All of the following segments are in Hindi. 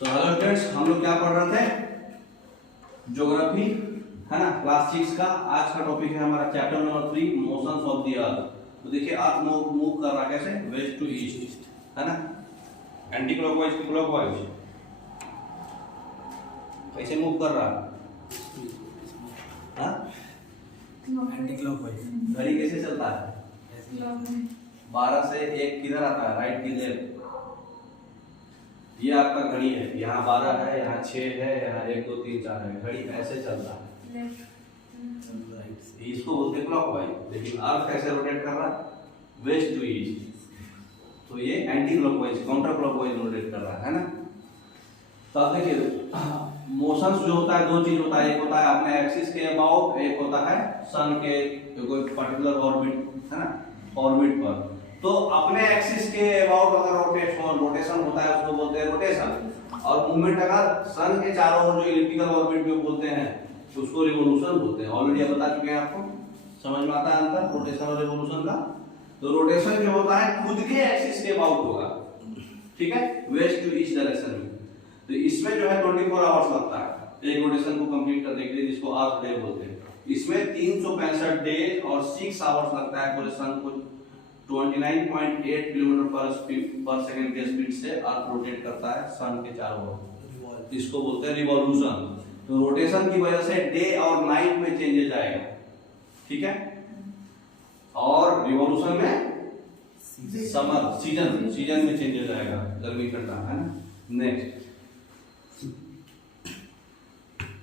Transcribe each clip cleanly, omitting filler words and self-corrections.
तो हेलो स्टूडेंट्स, हम लोग क्या पढ़ रहे थे? ज्योग्राफी, है ना, क्लास 6 का। आज का टॉपिक है हमारा chapter number 3, motions of the earth. तो देखिए अर्थ मूव कर रहा है कैसे? वेस्ट टू ईस्ट, है ना, एंटी क्लॉकवाइज टू क्लॉकवाइज। कैसे मूव कर रहा है? Anti clockwise. घड़ी कैसे चलता है? 12 से 1 किधर आता है? राइट की लेफ्ट। ये आपका घड़ी है, यहाँ 12 है, यहाँ 6 है, यहाँ 1 2 3 4 है। घड़ी ऐसे चलता है, इसको बोलते हैं क्लॉकवाइज। लेकिन अर्थ कैसे रोटेट कर रहा है? West to east. तो ये anti clockwise, counter clockwise rotate कर रहा है ना। तो आप देखिए मोशंस जो होता है, दो चीज होता है। एक होता है अपने एक्सिस के अबाउट, एक होता है सन के कोई पर्टिकुलर ऑर्बिट, है ना, ऑर्बिट पर। तो अपने एक्सिस के अबाउट अगर रोटेशन होता है उसको बोलते हैं रोटेशन। और मूवमेंट अगर सन के चारों ओर जो इलिप्टिकल ऑर्बिट में बोलते हैं उसको रिवोल्यूशन बोलते हैं। ऑलरेडी आप बता चुके हैं, आपको समझ में आता है अंतर रोटेशन और रिवोल्यूशन का। तो रोटेशन जो होता है खुद के एक्सिस के अबाउट होगा, ठीक है, वेस्ट टू ईस्ट डायरेक्शन में। तो इसमें जो है 24 आवर्स लगता है एक रोटेशन को कंप्लीट करने के लिए, जिसको अर्थ डे बोलते हैं। इसमें 365 डेज और 6 आवर्स लगता है पूरे सन को 29.8 किलोमीटर पर सेकंड के स्पीड से अर्थ रोटेट करता है सन के चारों ओर। इसको बोलते हैं रिवॉल्यूशन। तो रोटेशन की वजह से डे और नाइट में चेंजेस आएगा, ठीक है। और रिवॉल्यूशन में समर सीजन में चेंजेस आएगा, गर्मी ठंडा, है ना। नेक्स्ट,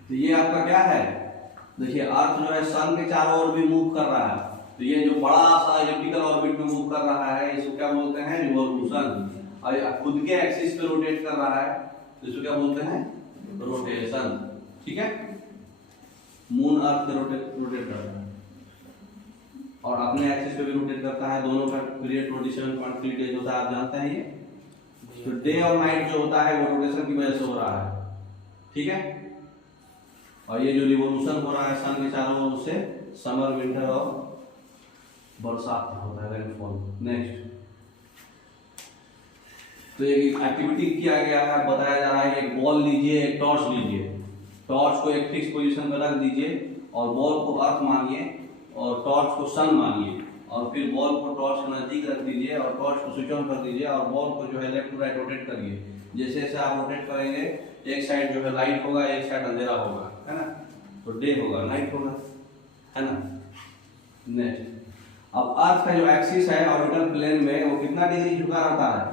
तो ये आपका क्या है? देखिए अर्थ जो है सन के चारों ओर भी मूव कर रहा है। तो ये जो बड़ा सा इलिप्टिकल ऑर्बिट में मूव कर रहा है इसको क्या बोलते हैं? रिवॉल्यूशन। और खुद के एक्सिस पे रोटेट कर रहा है तो इसको क्या बोलते हैं? रोटेशन, ठीक है। मून अर्थ पे रोटेट करता है और अपने एक्सिस पे भी रोटेट करता है। दोनों का पीरियड 27.3 डेज होता है, आप जानते हैं ये। तो डे और नाइट जो होता है वो रोटेशन की वजह से हो रहा है, ठीक है। और ये जो रिवॉल्यूशन हो रहा है सन के चारों ओर, उससे समर, विंटर और बरसात होता है, रेनफॉल। नेक्स्ट, तो एक एक्टिविटी किया गया है, बताया जा रहा है कि एक बॉल लीजिए, एक टॉर्च लीजिए, टॉर्च को एक फिक्स पोजीशन में रख दीजिए और बॉल को अर्थ मानिए और टॉर्च को सन मानिए। और फिर बॉल को टॉर्च के नजदीक रख दीजिए और टॉर्च को स्विच ऑन कर दीजिए और बॉल को जो है लेफ्ट टू राइट रोटेट करिए। जैसे जैसे आप रोटेट करेंगे एक साइड जो है लाइट होगा, एक साइड अंधेरा होगा, है ना। तो डे होगा, नाइट होगा, है ना। नेक्स्ट, अब अर्थ का जो एक्सिस है ऑर्बिटल प्लेन में वो कितना डिग्री झुका रहता है?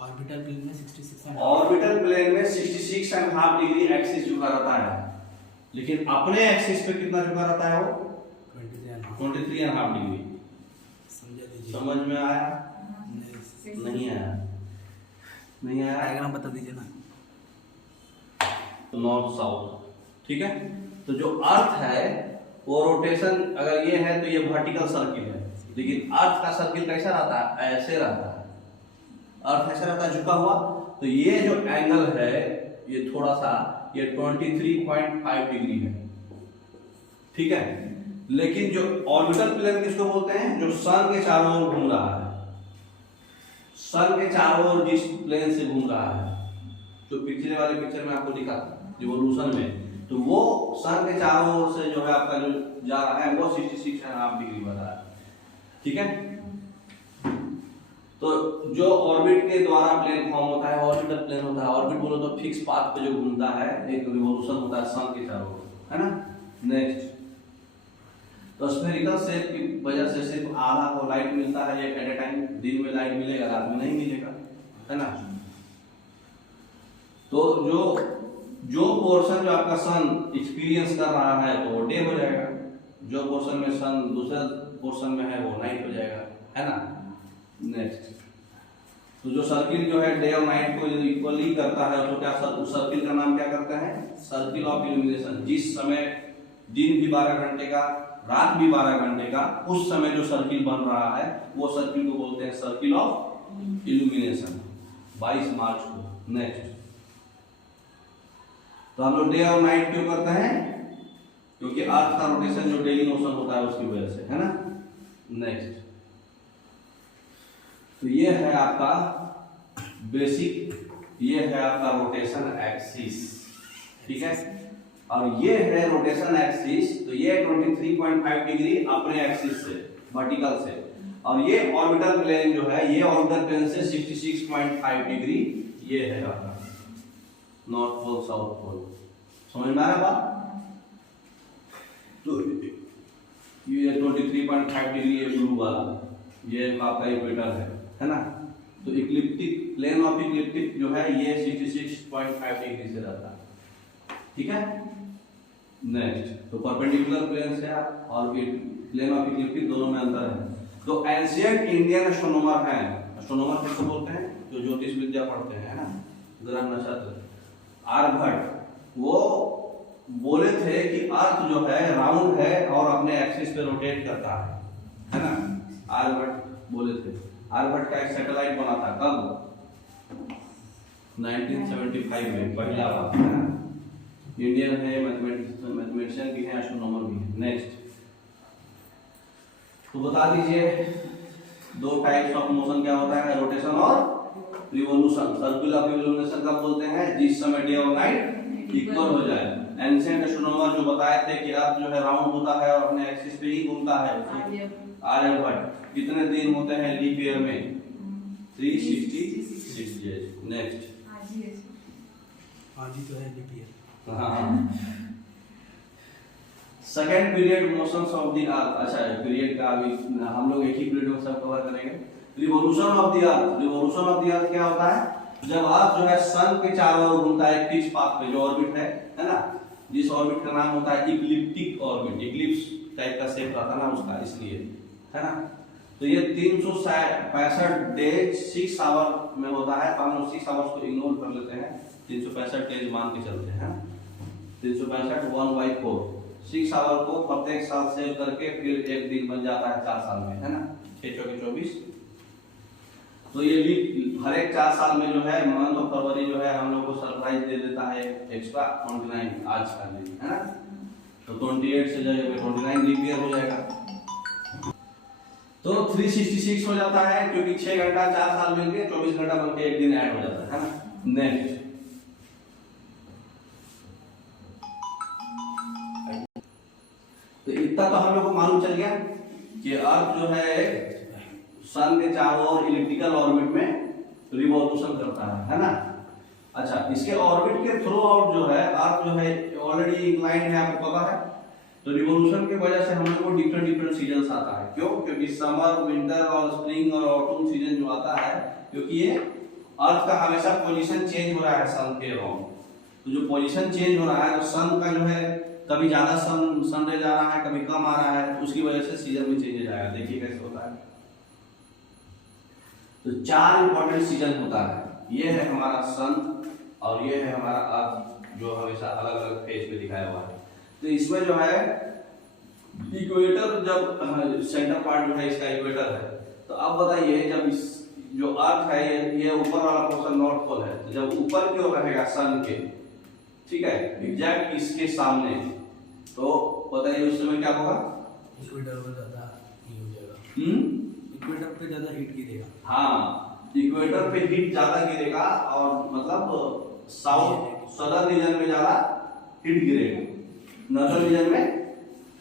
ऑर्बिटल प्लेन में 66 ऑर्बिटल प्लेन में 66.5 डिग्री एक्सिस झुका रहता है। लेकिन अपने एक्सिस पे कितना झुका रहता है वो? 23.5 डिग्री। समझ में आया? नहीं आया? नहीं आया? डायग्राम बता दीजिए ना। नॉर्थ साउथ, ठीक है। तो जो अर्थ है वो रोटेशन अगर ये है तो ये वर्टिकल सर्किल है। लेकिन अर्थ का सर्किल कैसा रहता है? ऐसे रहता है। अर्थ ऐसा रहता है झुका हुआ। तो ये जो एंगल है ये थोड़ा सा, ये 23.5 डिग्री है, ठीक है। लेकिन जो ऑर्बिटल प्लेन किसको बोलते हैं? जो सन के चारों ओर घूम रहा है, सन के चारों ओर जिस प्लेन से घूम रहा है, जो पिछले वाले पिक्चर में आपको दिखा रिवॉल्यूशन में, तो वो सन के चारों ओर से जो है आपका जो जा रहा है वो 66.5 डिग्री बन रहा है, ठीक है। तो जो ऑर्बिट के द्वारा प्लेन फॉर्म होता है ऑर्बिटल प्लेन होता है। ऑर्बिट बोलो तो फिक्स पाथ पे जो घूमता है, एक रिवॉल्यूशन होता है सन के चारों ओर, है ना। नेक्स्ट, तो स्फेरिकल शेप की वजह से सिर्फ आधा को लाइट मिलता है एट ए टाइम। दिन में लाइट मिलेगा, रात में नहीं मिलेगा, है ना। तो जो पोर्शन जो आपका सन एक्सपीरियंस कर रहा है तो वो डे हो जाएगा। जो पोर्शन में सन दूसरा पोर्शन में है वो नाइट हो जाएगा, है ना। नेक्स्ट, तो जो सर्किल जो है डे और नाइट को इक्वली करता है तो क्या उस सर्किल का नाम क्या करते हैं? Circle of illumination. जिस समय दिन भी 12 घंटे का, रात भी 12 घंटे का, उस समय जो सर्किल बन रहा है वो सर्किल को बोलते हैं सर्किल ऑफ इल्यूमिनेशन। 22 मार्च को। नेक्स्ट, तो हम लोग डे और नाइट क्यों करते हैं? क्योंकि अर्थ का रोटेशन जो डेली मोशन होता है उसकी वजह से, है ना। नेक्स्ट, तो ये है आपका बेसिक ये है आपका रोटेशन एक्सिस, ठीक है, और ये है रोटेशन एक्सिस, तो ये 23.5 डिग्री अपने एक्सिस से वर्टिकल से, और ये ऑर्बिटल प्लेन जो है ये ऑर्बिटल प्लेन से 66.5 डिग्री ये है आपका नॉर्थ पोल साउथ पोल। समझ में आ रहा बात? तो ये 23.5 डिग्री ये ब्लू वाला ये आपका इक्वेटर है ना। तो इक्लिप्टिक प्लेन ऑफ इक्लिप्टिक जो है ये 66.5 डिग्री से रहता है, ठीक है। नेक्स्ट, तो परपेंडिकुलर प्लेन से आप और प्लेन ऑफ इक्लिप्टिक दोनों में अंतर है। तो एंशिएंट इंडियन एस्ट्रोनॉमर हैं, एस्ट्रोनॉमर किसको बोलते हैं? जो ज्योतिष विद्या पढ़ते हैं ना, ग्रह नक्षत्र, आर्यभट्ट, वो बोले थे कि अर्थ जो है राउंड है और अपने एक्सिस पे रोटेट करता है ना। आर्यभट्ट बोले थे। आर्यभट्ट का एक सैटेलाइट बना था, कब? 1975 में, पहला बार, है ना। इंडियन है, मैथमेटिशियन भी है, एस्ट्रोनॉमर भी है। नेक्स्ट, तो बता दीजिए दो टाइप्स ऑफ मोशन क्या होता है, रोटेशन और रिवोल्यूशन। सर्कुलर रिवोल्यूशन कब बोलते हैं? जिस समय डे और नाइट इक्वल हो जाए। एंशिएंट एस्ट्रोनॉमर जो बताए थे कि अर्थ जो है राउंड होता है और अपने एक्सिस पे ही घूमता है, आर्यभट्ट। कितने दिन होते हैं लीप ईयर में? 366 डेज। नेक्स्ट, आज ही तो है लीप ईयर। हाँ, second period motions of the earth. अच्छा, पीरियड का अभी हम लोग एक ही पीरियड में सब कवर करेंगे। Revolution of the earth. Revolution of the earth क्या होता है? जब अर्थ जो है सन के चारों ओर घूमता है फिक्स पाथ पे, जो ऑर्बिट है ना, जिस ऑर्बिट का नाम होता है इक्लिप्टिक ऑर्बिट, इक्लिप्स टाइप का शेप रहता है ना उसका, इसलिए, है ना। तो ये 365 डेज 6 आवर में होता है। हम लोग 6 आवर्स को इग्नोर कर लेते हैं, 365 डेज मान के चलते हैं। 365 1/4, 6 आवर को प्रत्येक साल सेव करके फिर एक दिन बन जाता है 4 साल में, है ना। 6 चौके 24। तो ये लीप हर एक 4 साल में जो है मंथ ऑफ फरवरी जो है हम लोग को सरप्राइज दे देता है एक्स्ट्रा 29 आज का दिन, है ना। तो 28 से जाएगा 29 लीप ईयर हो जाएगा। तो 366 हो जाता है क्योंकि 6 घंटा 4 साल मिलके 24 घंटा बनके एक दिन ऐड हो जाता है ना। नेक्स्ट, तो इतना तो हम लोग को मालूम चल गया कि अर्थ जो है सन के चारों ओर इलिप्टिकल ऑर्बिट में रिवॉल्यूशन करता है ना। अच्छा, इसके ऑर्बिट के थ्रू आउट जो है अर्थ जो है ऑलरेडी इंक्लाइंड है, आपको पता है। तो रिवॉल्यूशन की वजह से हम लोग को डिफरेंट सीजन्स आता है। क्यों? क्योंकि समर, विंटर और स्प्रिंग और ऑटम सीजन जो आता है, क्योंकि ये अर्थ का हमेशा पोजीशन चेंज हो रहा है सन के अराउंड। तो जो पोजीशन चेंज हो रहा है तो सन का जो है कभी ज्यादा सन रह जा रहा है, कभी कम आ रहा है, उसकी वजह से सीजन में चेंज हो जाएगा। देखिए कैसे होता है। तो 4 इंपॉर्टेंट सीजन होता है। ये है हमारा सन और ये है हमारा अर्थ, जो हमेशा अलग अलग फेज पे दिखाया हुआ है। तो इसमें जो है इक्वेटर, जब सेंटर पार्ट जो है इसका इक्वेटर है, तो अब बताइए जब इस जो अर्थ है ये ऊपर वाला पोर्शन नॉर्थ पोल है, तो जब ऊपर की ओर रहेगा सन के, ठीक है, एग्जैक्ट इसके सामने, तो बताइए उस समय क्या होगा? इक्वेटर पर ज्यादा हीट हो जाएगा। इक्वेटर पे ज्यादा हीट गिरेगा। हाँ, इक्वेटर पे हीट ज्यादा गिरेगा और मतलब साउथ सदर्न रीजन में ज्यादा हीट गिरेगा, नॉर्दर्न रीजन में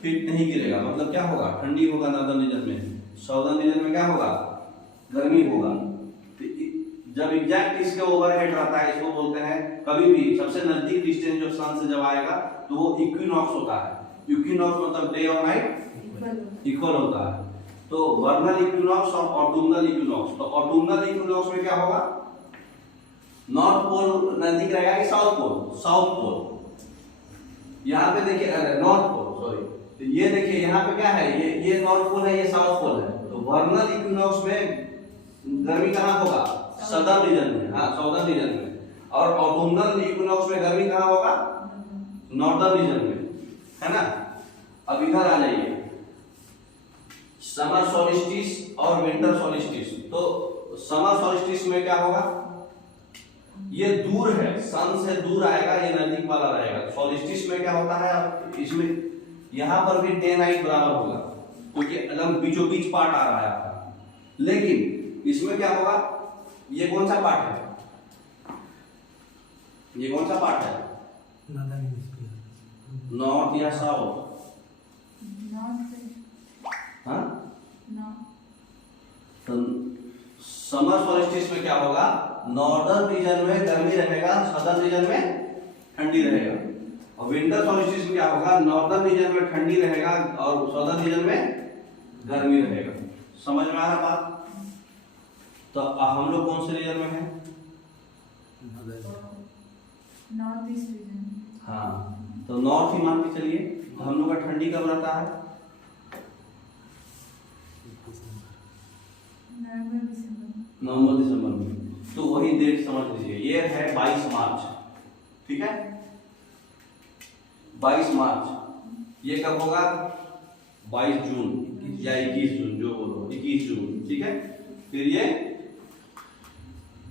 हीट नहीं गिरेगा। मतलब क्या होगा? ठंडी होगा नॉर्दर्न रीजन में, साउदर्न रीजन में क्या होगा? गर्मी होगा। जब एग्जैक्ट इसके ओवरहेड रहता है, इसको बोलते हैं कभी भी सबसे नजदीक डिस्टेंस जो सन से जब आएगा तो वो इक्विनॉक्स होता है। इक्विनॉक्स मतलब डे और नाइट इक्वल होता है। तो वर्नल इक्विनॉक्स और ऑटमनल इक्विनॉक्स। तो ऑटमनल इक्विनॉक्स में क्या होगा? नॉर्थ पोल नजदीक रहेगा कि साउथ पोल? South pole. यहाँ पे देखिए, अरे नॉर्थ पोल, सॉरी, तो ये देखिए यहाँ पे क्या है, ये नॉर्थ पोल है, ये साउथ पोल है। तो वर्नल इक्विनॉक्स में गर्मी कहाँ होगा? सदर्न रीजन में, हाँ, साउदर्न रीजन में। और ऑटमनल इक्विनॉक्स में गर्मी कहाँ होगा? नॉर्दर्न रीजन में, है ना। अब इधर आ जाइए, समर सॉलिस्टिस और विंटर सॉलिस्टिस। तो समर सॉलिस्टिस में क्या होगा? ये दूर है, सन से दूर आएगा, ये नजदीक वाला रहेगा। सॉलिस्टिस में क्या होता है? इसमें यहां पर भी डे नाइट बराबर होगा, क्योंकि एकदम बीचों बीच पार्ट आ रहा है आपका। लेकिन इसमें क्या होगा? ये कौन सा पार्ट है? ये कौन सा पार्ट है? Northern hemisphere. नॉर्थ या साउथ? हाँ, तो समर सॉल्स्टिस में क्या होगा? नॉर्दर्न रीजन में गर्मी रहेगा, सदर्न रीजन में ठंडी रहेगा। और विंटर सॉल्स्टिस में क्या होगा? नॉर्दर्न रीजन में ठंडी रहेगा और सदर्न रीजन में गर्मी रहेगा। समझ में आ रहा बात? तो हम लोग कौन से रीजन में हैं? North east region. हाँ, तो नॉर्थ ही मान के चलिए। तो हम लोग का ठंडी कब रहता है? नवंबर दिसंबर में। तो वही डेट समझ लीजिए, ये है 22 मार्च। ठीक है, 22 मार्च। ये कब होगा? 22 जून या 21 जून, जो बोलो, 21 जून। ठीक है, फिर ये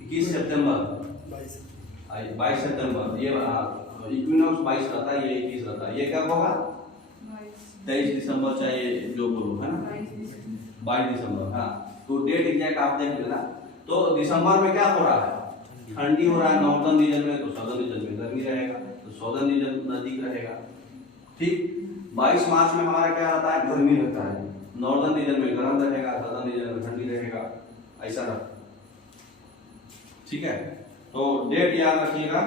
21 सितंबर, 22 सितंबर। ये इक्विनॉक्स 22 रहता है, ये 21 रहता है। ये कब होगा? 23 दिसंबर, चाहे जो बोलो, है ना, 22 दिसंबर। हाँ, तो डेट एग्जैक्ट आप देख लेना। तो दिसंबर में क्या हो रहा है? ठंडी हो रहा है नॉर्दर्न रीजन में, तो सदर्न रीजन में गर्मी रहेगा, तो सदर्न रीजन नजदीक रहेगा। ठीक, 22 मार्च में हमारा क्या रहता है? गर्मी रहता है। नॉर्दर्न रीजन में गर्म रहेगा, सदर्न रीजन में ठंडी रहेगा, ऐसा रहता है। ठीक है, तो डेट याद रखिएगा,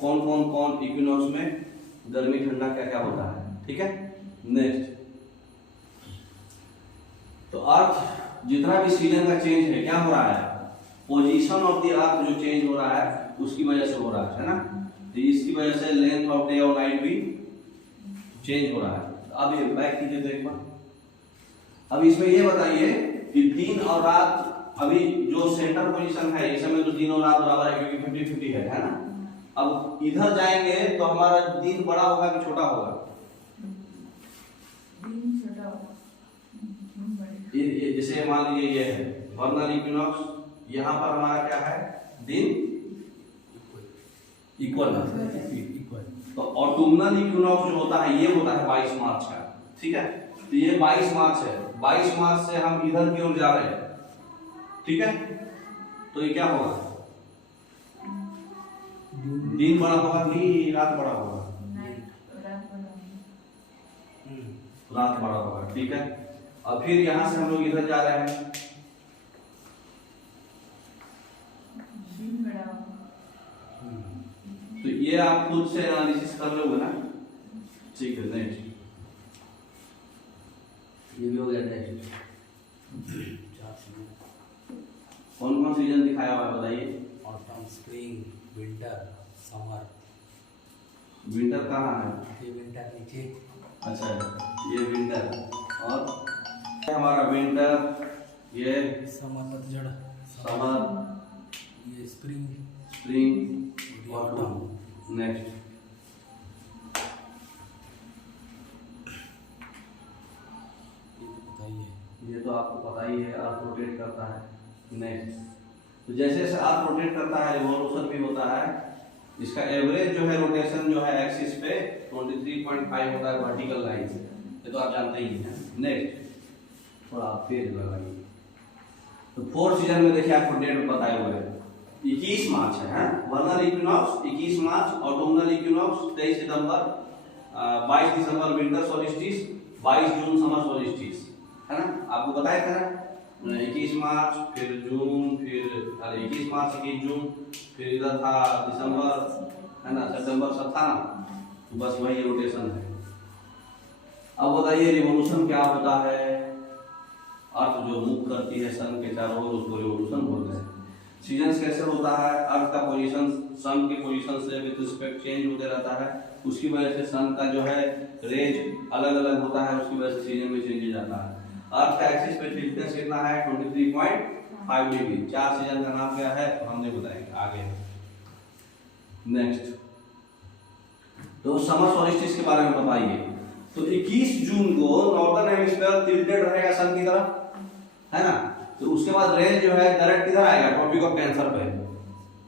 कौन कौन कौन इक्विनॉक्स में गर्मी ठंडा क्या क्या होता है। ठीक है, नेक्स्ट, तो अर्थ जितना भी सीजन का चेंज है, क्या हो रहा है? पोजीशन ऑफ द अर्थ जो चेंज हो रहा है उसकी वजह से हो रहा है ना। तो इसकी वजह से लेंथ ऑफ डे और नाइट भी चेंज हो रहा है। अब ये बैक कीजिए तो एक बार। अब इसमें ये बताइए कि दिन और रात, अभी जो सेंटर पोजीशन है इस समय तो दिन और रात बराबर है, क्योंकि 50-50 है ना। अब इधर जाएंगे तो हमारा दिन बड़ा होगा कि छोटा होगा? दिन छोटा होगा। ये जैसे मान लीजिए ये है वर्नल इक्विनॉक्स, यहाँ पर हमारा क्या है? दिन इक्वल है। तो ऑटोमनल इक्विनॉक्स जो होता है ये होता है 22 मार्च का। ठीक है, तो ये 22 मार्च है। 22 मार्च से हम इधर की ओर जा रहे हैं। ठीक है, तो ये क्या होगा? दिन बड़ा होगा कि रात बड़ा होगा? रात बड़ा होगा। ठीक है, और फिर यहां से हम लोग इधर जा रहे हैं, तो ये आप खुद से एनालिसिस कर लोगे ना। ठीक है, नेक्स्ट, ये भी हो गया। नेक्स्ट, कौन कौन सीजन दिखाया हुआ है बताइए? Autumn, spring, winter, summer. Winter कहाँ है? ये विंटर नीचे। अच्छा, ये विंटर, और हमारा विंटर, ये समर पतझड़, समर, ये स्प्रिंग, स्प्रिंग, ऑटम। नेक्स्ट, ये तो आपको पता ही है, अर्थ रोटेट करता है। नेक्स्ट, तो जैसे जैसे अर्थ रोटेट करता है रिवॉल्यूशन भी होता है। इसका एवरेज जो है रोटेशन जो है एक्सिस पे 23.5 होता है वर्टिकल लाइन से, ये तो आप जानते ही हैं। नेक्स्ट, थोड़ा तेज लगाइए। तो 4 सीजन में देखिए आपको डेट बताए हुए हैं। 21 मार्च है वर्नल इक्विनॉक्स, 21 मार्च ऑटोमनल इक्विनॉक्स, 23 सितंबर, 22 दिसंबर विंटर सॉल्स्टिस, 22 जून समर सॉल्स्टिस, है ना। आपको बताया था ना, 21 मार्च, फिर जून, फिर 21 मार्च 21 जून, फिर इधर था दिसंबर, है ना, सितंबर सब था ना। तो बस वही रोटेशन है। अब बताइए रिवॉल्यूशन क्या होता है? अर्थ जो मूव करती है सन के चारों ओर, उसको रिवॉल्यूशन बोलते हैं। सीजन्स कैसे होता है? अर्थ का पोजीशन सन के पोजीशन से विद रिस्पेक्ट चेंज होते रहता है, उसकी वजह से सन का जो है रेंज अलग अलग होता है, उसकी वजह से सीजन में चेंज आता है। अर्थ का एक्सिस पे थिकनेस कितना है? 23.5 डिग्री। 4 सीजन का नाम क्या है तो हमने बताएंगे आगे। नेक्स्ट, तो समर सॉल्स्टिस के बारे में बताइए। तो 21 जून को नॉर्दर्न हेमिस्फीयर टिल्टेड रहेगा सन की तरफ, है ना। तो उसके बाद रेंज जो है डायरेक्ट किधर आएगा? ट्रॉपिक ऑफ कैंसर पे,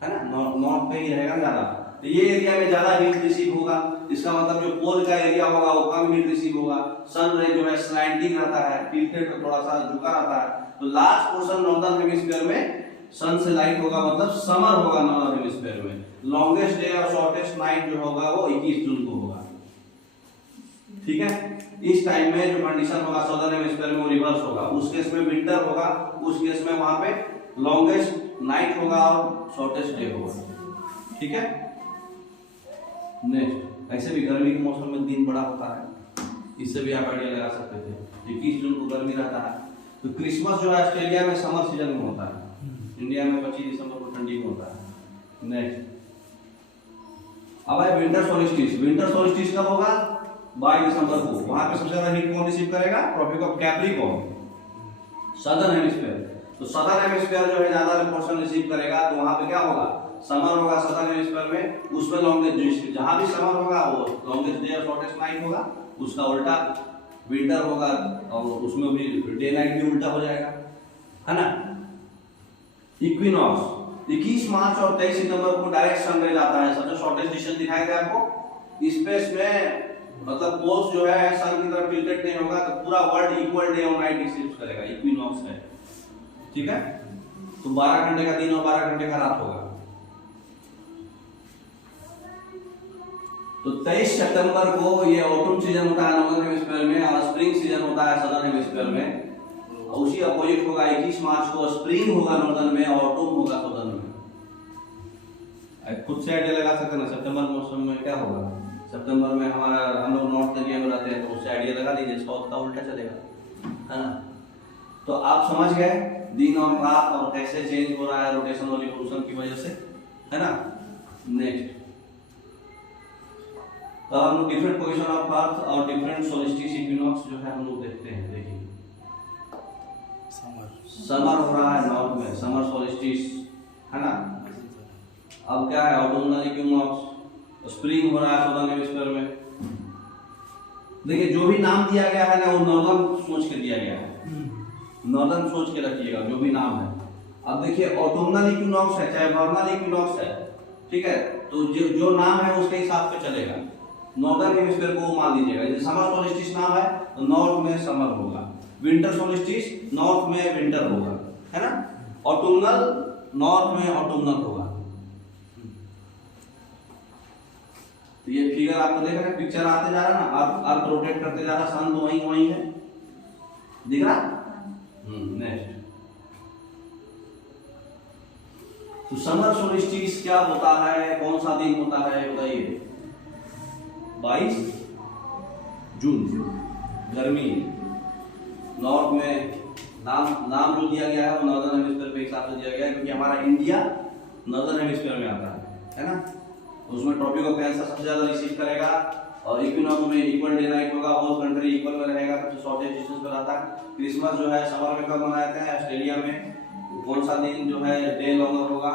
है ना, नॉर्थ पे ही रहेगा ज्यादा। तो ये एरिया में ज्यादा हीट रिसीव होगा। इसका मतलब जो पोल का एरिया होगा वो कम हीट रिसीव होगा। सन रे जो है स्लैंटिंग रहता है, टिल्टेड थोड़ा सा झुका रहता है। तो लार्ज पोर्शन नॉर्दर्न हेमिस्फीयर में सन से लाइट होगा, मतलब समर होगा नॉर्दर्न हेमिस्फीयर में। लॉन्गेस्ट डे और शॉर्टेस्ट नाइट जो होगा वो 21 जून को होगा। ठीक है, इस टाइम में जो कंडीशन होगा सदर्न हेमिस्फीयर में वो रिवर्स होगा। उस केस में विंटर होगा, उस केस में वहां पे लॉन्गेस्ट नाइट होगा और शॉर्टेस्ट डे होगा। ठीक है, नेक्स्ट ऐसे भी गर्मी के मौसम में दिन बड़ा होता है, इससे भी आप आइडिया लगा सकते थे। 21 जून को गर्मी रहता है। तो क्रिसमस जो है ऑस्ट्रेलिया में समर सीजन में होता है, इंडिया में 25 दिसंबर को ठंडी में होता है। नेक्स्ट अब है विंटर सोलिस्टिस। विंटर सोलिस्टिस कब होगा? 22 दिसंबर को। वहां पे सबसे ज्यादा हीट कौन रिसीव करेगा? Tropic of Capricorn, southern hemisphere. तो सदर्न हेमिस्फीयर जो है ज्यादा पोर्शन रिसीव करेगा, तो वहां पे क्या होगा? समर होगा सदर्न हेमिस्फीयर में, उसमें लॉन्गेस्ट, जहां भी समर होगा वो लॉन्गेस्ट डे और शॉर्टेस्ट नाइट होगा। उसका उल्टा विंटर होगा और उसमें भी डे नाइट भी उल्टा हो जाएगा, है ना। इक्विनॉक्स 21 मार्च और 23 सितंबर को डायरेक्ट सनराइज आता है। सबसे शॉर्टेस्ट डिस्टेंस दिखाया गया आपको। स्पेस में मतलब पोल्स जो है सन की तरफ टिल्टेड नहीं होगा, तो पूरा वर्ल्ड इक्वल डे और नाइट रिसीव करेगा। इक्विनॉक्स है, ठीक है। तो 12 घंटे का दिन और 12 घंटे का रात होगा। तो 23 सितंबर को ये ऑटम सीजन होता है नॉर्दर्न हेमिस्फीयर में, और स्प्रिंग सीजन होता है सदर्न हेमिस्फीयर में। उसी अपोजिट होगा 21 मार्च को स्प्रिंग होगा नॉर्दर्न में, ऑटम होगा सदर्न में। खुद से आइडिया लगा सकते ना सितंबर मौसम में क्या होगा। सितंबर में हम लोग नॉर्थ एरिया में रहते हैं, तो उससे आइडिया लगा लीजिए, साउथ का उल्टा चलेगा, है ना। तो आप समझ गए दिन और रात और कैसे चेंज हो रहा है रोटेशन और रिवोल्यूशन की वजह से, है ना। नेक्स्ट तो हम लोग डिफरेंट पोजीशन ऑफ अर्थ और डिफरेंट सोलिस्टिस इक्विनॉक्स जो है हम लोग देखते हैं। देखिए समर हो रहा है नॉर्थ में, समर सोलिस्टिस, है ना। अब क्या है ऑटोमनल इक्विनॉक्स, स्प्रिंग हो रहा है सदर्न हेमिस्फीयर में। देखिए जो भी नाम दिया गया है ना वो नॉर्दर्न सोच के दिया गया है, नॉर्दर्न सोच के रखिएगा जो भी नाम है। अब देखिए ऑटोमनल इक्विनॉक्स है चाहे वर्नल इक्विनॉक्स है, ठीक है, तो जो नाम है उसके हिसाब से चलेगा। नॉर्दर्न हेमिस्फीयर को मान लीजिएगा, जैसे समर सोलिस्टिस नाम है तो नॉर्थ में समर होगा, विंटर सोलिस्टिस नॉर्थ में विंटर होगा, है ना। ऑटोमनल नॉर्थ में ऑटोमनल होगा। तो ये फिगर आपको देख रहे हैं, पिक्चर आते जा रहा है ना, अर्थ रोटेट करते जा रहा, सन तो वही है, दिख रहा। नेक्स्ट तो समर सोलिस्टिस क्या होता है, कौन सा दिन होता है बताइए। 22 जून, गर्मी। नॉर्थ में नाम जो दिया गया है वो नॉर्दर्न हेमिस्फीयर के हिसाब से दिया गया है, क्योंकि हमारा इंडिया नॉर्दर्न हेमिस्फीयर में आता है ना। उसमें ट्रॉपिक ऑफ कैंसर सबसे ज्यादा रिसीव करेगा, और इक्विनॉक्स में इक्वल डे नाइट होगा, होल कंट्री इक्वल में रहेगा, सबसे शॉर्टेस्ट डिस्टेंस पर आता है। क्रिसमस जो है समर में कब मनाते हैं ऑस्ट्रेलिया में, कौन सा दिन जो है डे लॉन्गर होगा,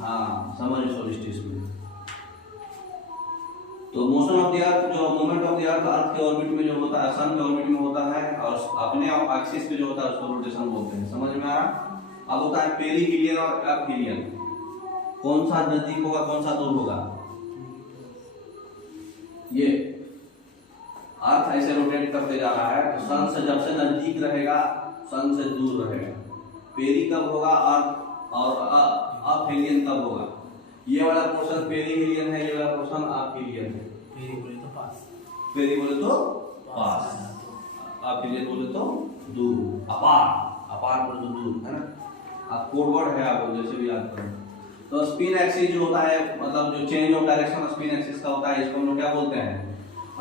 हाँ समर सोलिस्टिस में। तो मोशन ऑफ द अर्थ, जो मूवमेंट ऑफ द अर्थ के ऑर्बिट में जो होता है, सन के ऑर्बिट में होता है, और अपने एक्सिस पे जो होता है उसको रोटेशन बोलते हैं। समझ में आ रहा। अब होता है पेरिहीलियन और एपहीलियन, कौन सा नजदीक होगा कौन सा दूर होगा। ये अर्थ ऐसे रोटेट करते जा रहा है, तो सन से जब से नजदीक रहेगा सन से दूर रहेगा। पेरी कब होगा अर्थ, और अपहीलियन कब होगा। ये वाला पोर्शन पेरिहीलियन है, ये वाला पोर्शन अपहीलियन है। पेरी बोले तो पास, पेरी बोले तो पास, अपहीलियन बोले तो दूर, अपार बोले तो दूर, है ना। आप कोड वर्ड है, आप जैसे भी याद करें। तो स्पिन एक्सिस जो होता है, मतलब जो change of direction spin axis का होता है, इसको हम लोग क्या बोलते हैं।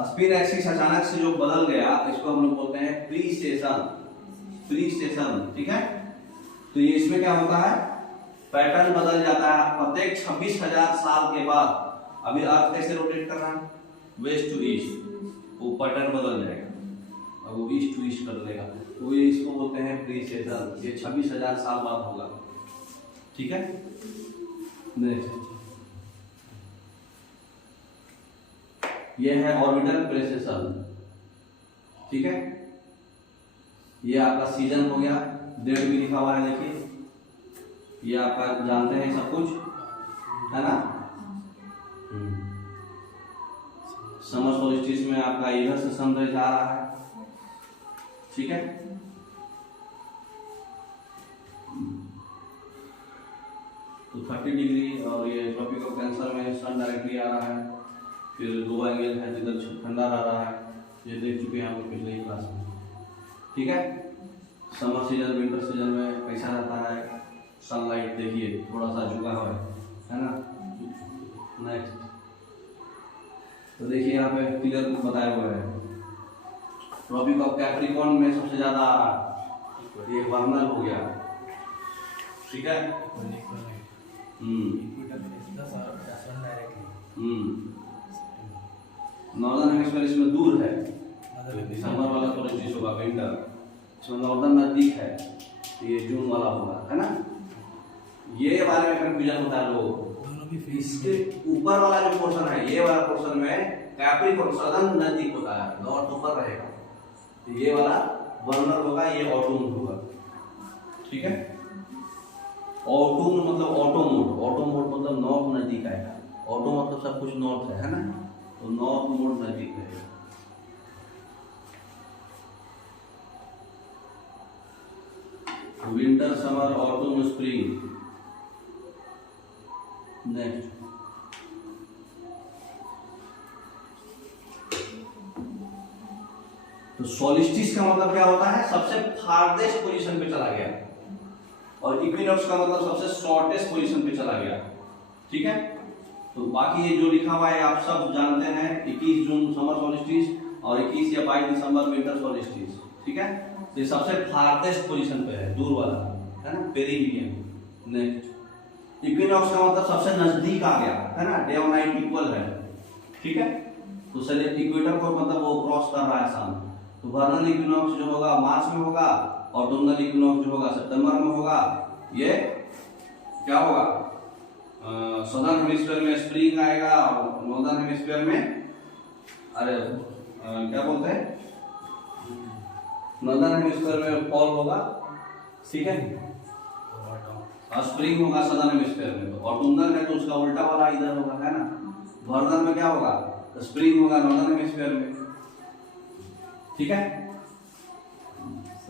स्पिन एक्सिस अचानक से जो बदल गया इसको हम लोग बोलते हैं प्रीसेशन, ठीक है। तो ये इसमें क्या होता है, पैटर्न बदल जाता है प्रत्येक 26,000 साल के बाद। अभी अर्थ कैसे रोटेट कर रहा है, वेस्ट टू ईस्ट, वो पैटर्न बदल जाएगा और वो ईस्ट टू ईस्ट कर देगा, तो ये इसको बोलते हैं प्रीसेशन। ये 26,000 साल बाद होगा, ठीक है। नेक्स्ट ये है ऑर्बिटल प्रेसेशन, ठीक है। ये आपका सीजन हो गया, डेट भी लिखा हुआ है, देखिए ये आपका जानते हैं सब कुछ, है ना। समर सोलिस्टिस में आपका इधर से सनराइज आ रहा है, ठीक है। तो तो 30 डिग्री और ये ट्रॉपिक ऑफ कैंसर में सन डायरेक्टली आ रहा है, फिर 2 एंगल है जिधर ठंडा रह रहा है, ये देख चुके हैं हम पिछले ही क्लास में। ठीक है, समर सीजन विंटर सीजन में कैसा रहता है सनलाइट, देखिए थोड़ा सा झुका हुआ है ना। नेक्स्ट तो देखिए यहाँ पे क्लियर बताया हुआ है, ट्रॉपिक ऑफ कैप्रिकॉर्न में सबसे ज्यादा आ रहा है, ये वर्नल हो गया। ठीक है, नॉर्दर्न हेमिस्फीयर इसमें दूर है, दिसंबर वाला सोल्स्टिस होगा विंटर, इसमें नॉर्दर्न नजदीक है, ये जून वाला होगा, है ना। ये बारे में कंफ्यूजन होता है लोग, इसके ऊपर वाला जो पोर्शन है, ये वाला पोर्शन में कैप्रिकॉर्न सदर्न नजदीक होता है, नॉर्थ ऊपर रहेगा, तो ये वाला वर्नल होगा, ये ऑटोम होगा। ठीक है, ऑटोम मतलब ऑटो मोड, ऑटो मोड मतलब नॉर्थ नजदीक आएगा, ऑटो मतलब सब कुछ नॉर्थ है ना, तो नॉर्थ मोड नजदीक रहेगा। Winter summer autumn spring. Next तो सोलिस्टिस का मतलब क्या होता है, सबसे फारदेस्ट पोजीशन पे चला गया, और इक्विनॉक्स का मतलब सबसे शॉर्टेस्ट पोजीशन पे चला गया। ठीक है, तो बाकी ये जो लिखा हुआ है आप सब जानते हैं, 21 जून समर सोलिस्टिस और 21 या 22 दिसंबर विंटर सोलिस्टिस। ठीक है, तो ये सबसे फारदेस्ट पोजीशन पे है, दूर वाला है ना, पेरिनियम। नेक्स्ट इक्विनॉक्स का मतलब सबसे नजदीक आ गया, है ना, डे और नाइट इक्वल है। ठीक है, तो सेलेक्ट इक्वेटर को मतलब वो क्रॉस कर रहा है सन, तो वर्नल इक्विनॉक्स जो होगा मार्च में होगा, ऑटोमनल इक्विनॉक्स जो होगा सितंबर में होगा। ये क्या होगा, सदर्न हेमिस्फीयर में स्प्रिंग आएगा और नॉर्दर्न हेमिस्फीयर में अरे क्या बोलते हैं, नॉर्दर्न हेमिस्फीयर में फॉल होगा। ठीक है, और स्प्रिंग होगा सदर्न हेमिस्फीयर में, तो ऑटोमनल है तो उसका उल्टा वाला इधर होगा, है ना। वर्नल में क्या होगा, तो स्प्रिंग होगा नॉर्दर्न हेमिस्फीयर में। ठीक है,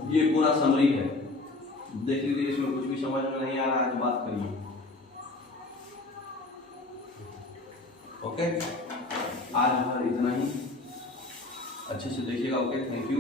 ये पूरा समरी है, देख लीजिए, इसमें कुछ भी समझ में नहीं आ रहा है तो बात करिए। ओके, आज भर इतना ही, अच्छे से देखिएगा। Okay, thank you.